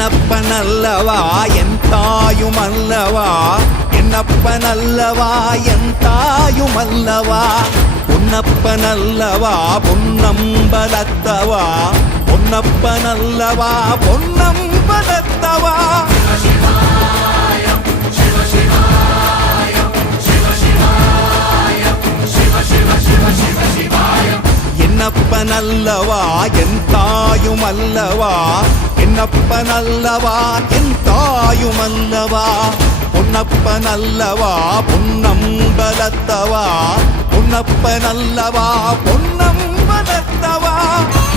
என்னப்பனல்லவா என் தாயுமல்லவா, என்னப்பனல்லவா என் தாயுமல்லவா, பொன்னப்பனல்லவா பொன்னம்பலத்தவா, பொன்னப்பனல்லவா பொன்னம்பலத்தவா. என்னப்பனல்லவா என் தாயுமல்லவா, என்னப்பனல்லவா என் தாயுமல்லவா, பொன்னப்பனல்லவா பொன்னம்பலத்தவா, பொன்னப்பனல்லவா பொன்னம்பலத்தவா.